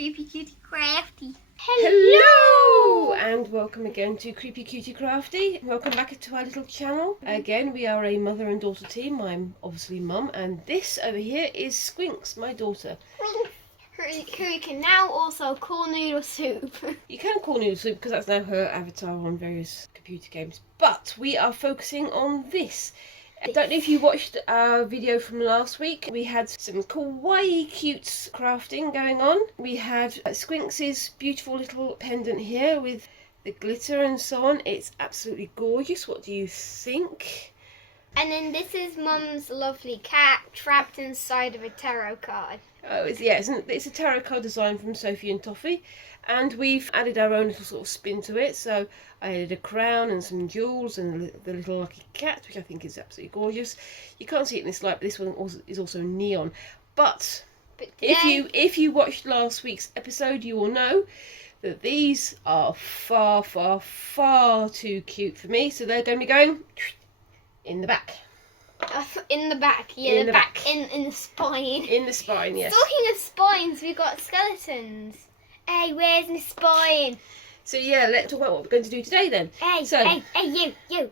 Creepy Cutie Crafty. Hello and welcome again to Creepy Cutie Crafty. Welcome back to our little channel. Again, we are a mother and daughter team. I'm obviously mum, and this over here is Squinks, my daughter. Who you can now also call Noodle Soup. You can call Noodle Soup because that's now her avatar on various computer games. But we are focusing on this. I don't know if you watched our video from last week. We had some kawaii cute crafting going on. We had Squinks' beautiful little pendant here with the glitter and so on. It's absolutely gorgeous. What do you think? And then this is Mum's lovely cat trapped inside of a tarot card. Oh, it's a tarot card design from Sophie and Toffee, and we've added our own little sort of spin to it. So I added a crown and some jewels and the little lucky cat, which I think is absolutely gorgeous. You can't see it in this light, but this one is also neon. But if you watched last week's episode, you will know that these are far, far, far too cute for me. So they're going to be going in the back. In the back, yeah, in the back. In the spine. In the spine, yes. Talking of spines, we've got skeletons. Hey, where's my spine? So yeah, let's talk about what we're going to do today then. Hey, so, hey, you, yes,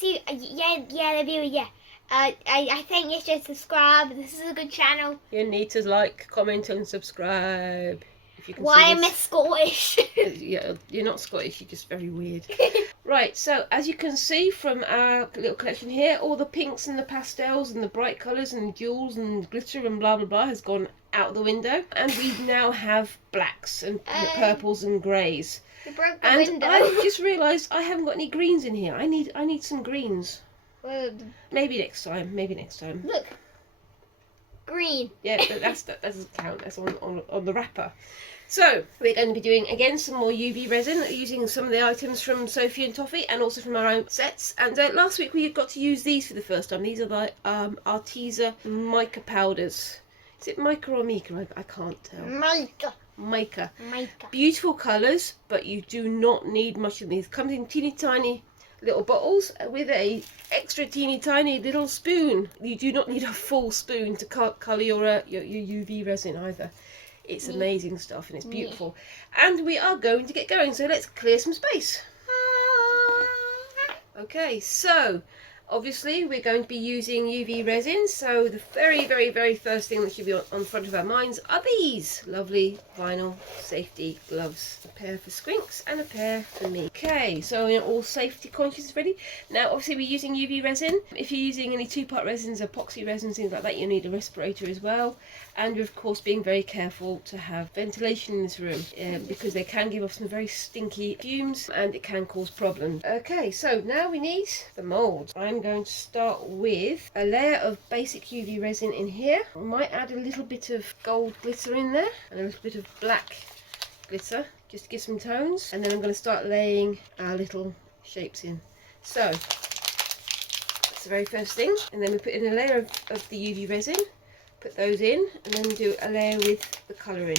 you, the viewer, yeah. I think you should subscribe. This is a good channel. You need to like, comment, and subscribe. If you can Why am I Scottish? Yeah, you're not Scottish. You're just very weird. Right, so as you can see from our little collection here, all the pinks and the pastels and the bright colours and jewels and glitter and blah blah blah has gone out the window, and we now have blacks and purples and greys. We broke the and window. I just realised I haven't got any greens in here. I need some greens. Well, Maybe next time. look, green. Yeah, but that doesn't count. That's on the wrapper. So we're going to be doing again some more UV resin using some of the items from Sophie and Toffee and also from our own sets. And last week we got to use these for the first time. These are the Arteza mica powders. Is it mica or mica? I can't tell. Mica. Beautiful colours, but you do not need much of these. Comes in teeny tiny little bottles with a extra teeny tiny little spoon. You do not need a full spoon to colour your UV resin either. It's amazing stuff and it's beautiful. And we are going to get going, so let's clear some space. Okay, so obviously we're going to be using UV resin, so the very, very, very first thing that should be on front of our minds are these lovely vinyl safety gloves. A pair for Squinks and a pair for me. Okay, so we're all safety conscious ready. Now obviously we're using UV resin. If you're using any two-part resins, epoxy resins, things like that, you need a respirator as well. And we're of course being very careful to have ventilation in this room because they can give off some very stinky fumes and it can cause problems. Okay, so now we need the mould. I'm going to start with a layer of basic UV resin in here. I might add a little bit of gold glitter in there and a little bit of black glitter just to give some tones, and then I'm going to start laying our little shapes in. So that's the very first thing, and then we put in a layer of the UV resin, put those in, and then do a layer with the colour in.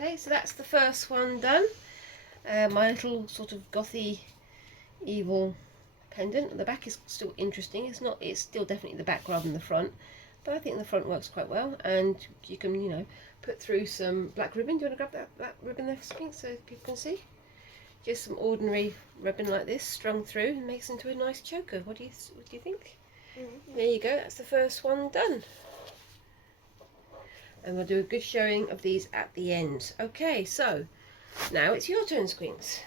Okay, so that's the first one done. My little sort of gothy, evil pendant. The back is still interesting. It's still definitely the back rather than the front, but I think the front works quite well. And you can, you know, put through some black ribbon. Do you want to grab that ribbon there, Squinks, so people can see? Just some ordinary ribbon like this, strung through, and makes into a nice choker. What do you think? There you go. That's the first one done. And we'll do a good showing of these at the end. Okay, so now it's your turn, Squinks.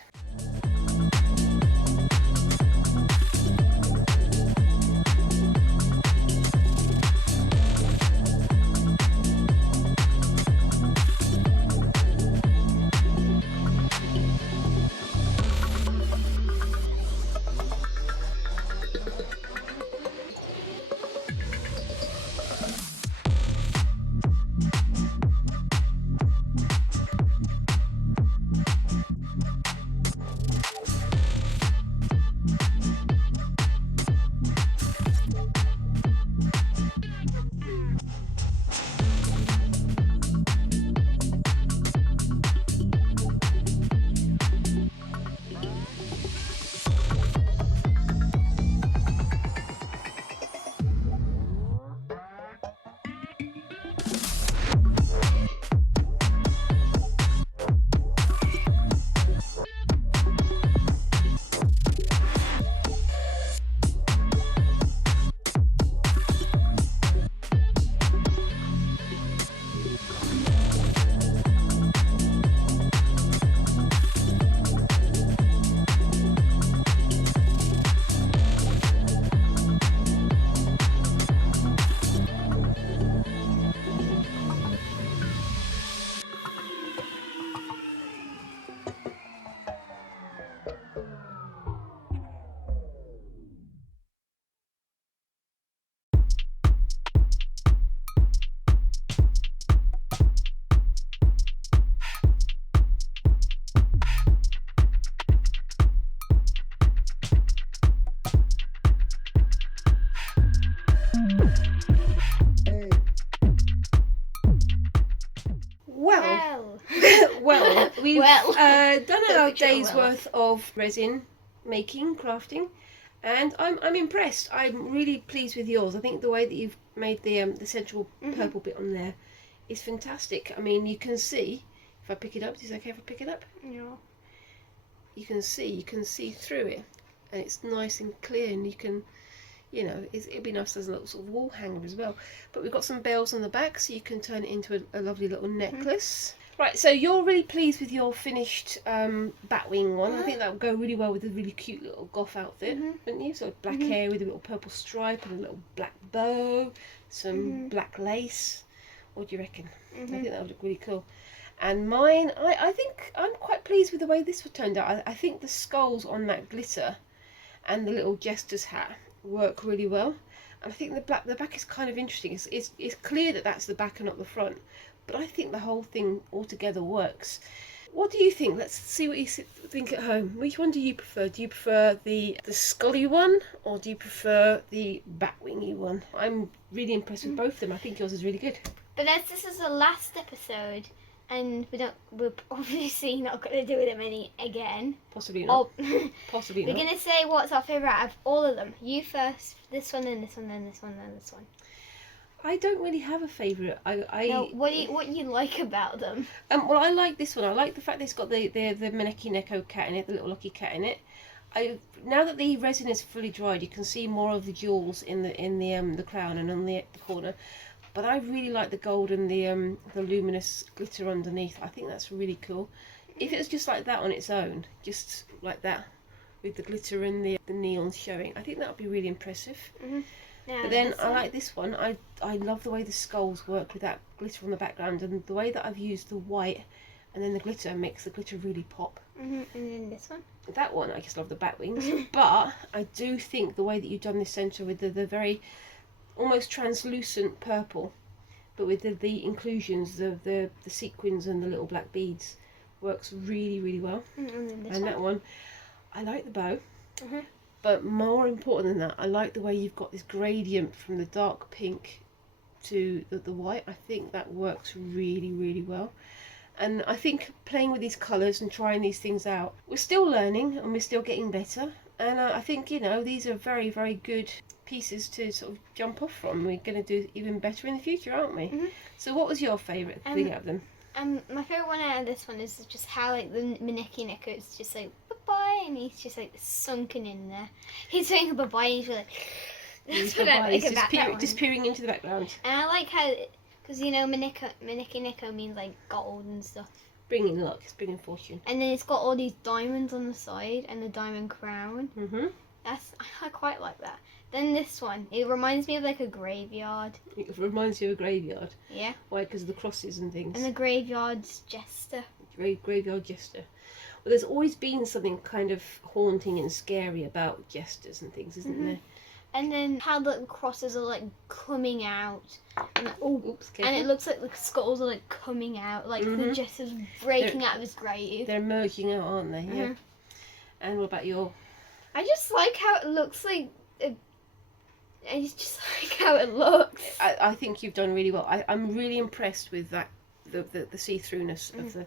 Well, we've done our day's worth of resin making, crafting, and I'm impressed. I'm really pleased with yours. I think the way that you've made the central purple bit on there is fantastic. I mean, you can see, if I pick it up, is it okay if I pick it up? Yeah. You can see through it, and it's nice and clear, and you can, you know, it'd be nice as a little sort of wall hanger as well. But we've got some bells on the back, so you can turn it into a lovely little necklace. Right, so you're really pleased with your finished batwing one. I think that would go really well with a really cute little goth outfit, wouldn't you? So black hair with a little purple stripe and a little black bow, some black lace. What do you reckon? I think that would look really cool. And mine, I think I'm quite pleased with the way this turned out. I think the skulls on that glitter and the little jester's hat work really well. And I think the back is kind of interesting. It's clear that that's the back and not the front, but I think the whole thing altogether works. What do you think? Let's see what you think at home. Which one do you prefer? Do you prefer the scully one, or do you prefer the batwingy one? I'm really impressed with both of them. I think yours is really good. But as this is the last episode, and we're obviously not going to do them again. Possibly not. Possibly not. We're going to say what's our favourite out of all of them. You first, this one, then this one, then this one, then this one. I don't really have a favourite. No, what do you like about them? Well, I like this one. I like the fact that it's got the Maneki Neko cat in it, the little lucky cat in it. Now that the resin is fully dried, you can see more of the jewels in the crown and on the corner. But I really like the gold and the luminous glitter underneath. I think that's really cool. If it was just like that on its own, just like that, with the glitter and the neons showing, I think that would be really impressive. Yeah, but then I like this one. I love the way the skulls work with that glitter on the background, and the way that I've used the white and then the glitter makes the glitter really pop. And then this one? That one, I just love the bat wings. But I do think the way that you've done this centre with the very almost translucent purple, but with the inclusions, the sequins and the little black beads, works really, really well. And that one, I like the bow. But more important than that, I like the way you've got this gradient from the dark pink to the white. I think that works really, really well. And I think playing with these colours and trying these things out, we're still learning and we're still getting better. And I think, you know, these are very, very good pieces to sort of jump off from. We're going to do even better in the future, aren't we? So what was your favourite thing out of them? My favourite one out of this one is just how like the Maneki Neko is just like bye-bye, and he's just like sunken in there. He's saying bye-bye and he's like that's what I like about that one. Just peering into the background. And I like how, because you know Maneki Neko means like gold and stuff. Bringing luck, it's bringing fortune. And then it's got all these diamonds on the side and the diamond crown. I quite like that. Then this one, it reminds me of like a graveyard. It reminds you of a graveyard. Yeah. Why? Because of the crosses and things. And the graveyard's jester. Graveyard jester. Well, there's always been something kind of haunting and scary about jesters and things, isn't there? And then how the crosses are like coming out. And oops, and it looks like the skulls are like coming out, like the jester's breaking out of his grave. They're emerging out, aren't they? Yeah. And what about your... I just like how it looks like... I just like how it looks. I think you've done really well. I'm really impressed with that, the see-throughness of the...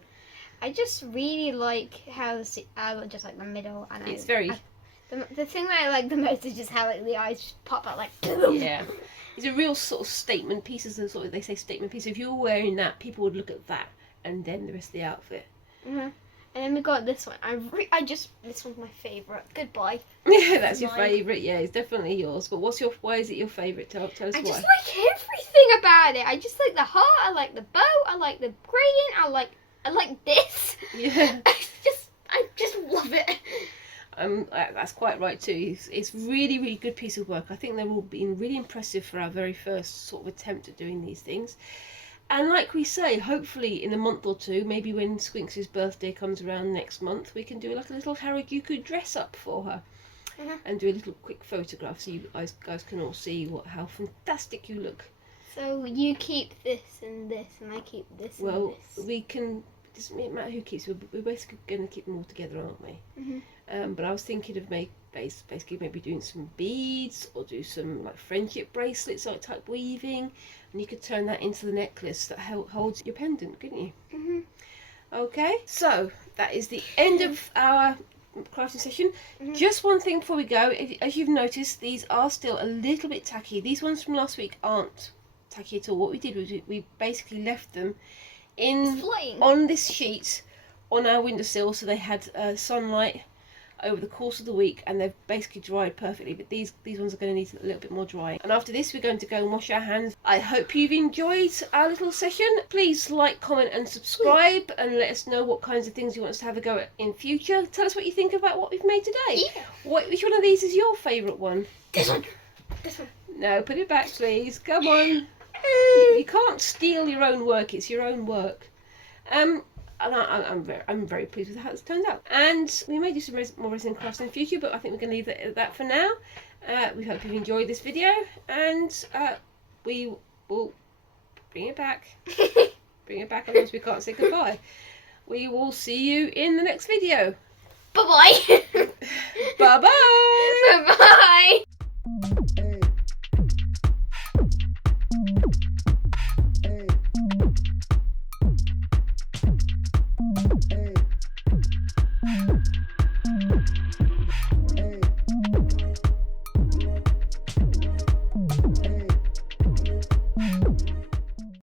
I just really like how I just like the middle, and it's very... The thing that I like the most is just how like the eyes just pop out like... Yeah. It's a real sort of statement piece, as sort of they say statement piece. If you were wearing that, people would look at that and then the rest of the outfit. And then we got this one. This one's my favourite. Goodbye. Yeah, that's your favourite. Yeah, it's definitely yours. But why is it your favourite? Tell us why. I just like everything about it. I just like the heart. I like the bow. I like the gradient. I like this. Yeah. I just love it. That's quite right too. It's really, really good piece of work. I think they've all been really impressive for our very first sort of attempt at doing these things. And like we say, hopefully in a month or two, maybe when Squinks' birthday comes around next month, we can do like a little Harajuku dress up for her. And do a little quick photograph so you guys can all see how fantastic you look. So you keep this and this, and I keep this and this. Well, we can... It doesn't matter who keeps. We're basically going to keep them all together, aren't we? But I was thinking of basically maybe doing some beads or do some like friendship bracelets, like type weaving, and you could turn that into the necklace that holds your pendant, couldn't you? Okay, so that is the end of our crafting session. Just one thing before we go. As you've noticed, these are still a little bit tacky. These ones from last week aren't tacky at all. What we did was we basically left them on this sheet on our windowsill, so they had sunlight over the course of the week, and they've basically dried perfectly. But these ones are going to need a little bit more drying. And after this, we're going to go and wash our hands. I hope you've enjoyed our little session. Please like, comment and subscribe, and let us know what kinds of things you want us to have a go at in future. Tell us what you think about what we've made today. Which one of these is your favourite one? This one. No, put it back please. Come on. You can't steal your own work. It's your own work. And I'm very pleased with how it's turned out. And we may do some more resin crafts in the future, but I think we're going to leave it at that for now. We hope you've enjoyed this video, and we will bring it back. Bring it back, otherwise we can't say goodbye. We will see you in the next video. Bye-bye. Bye-bye. Bye-bye.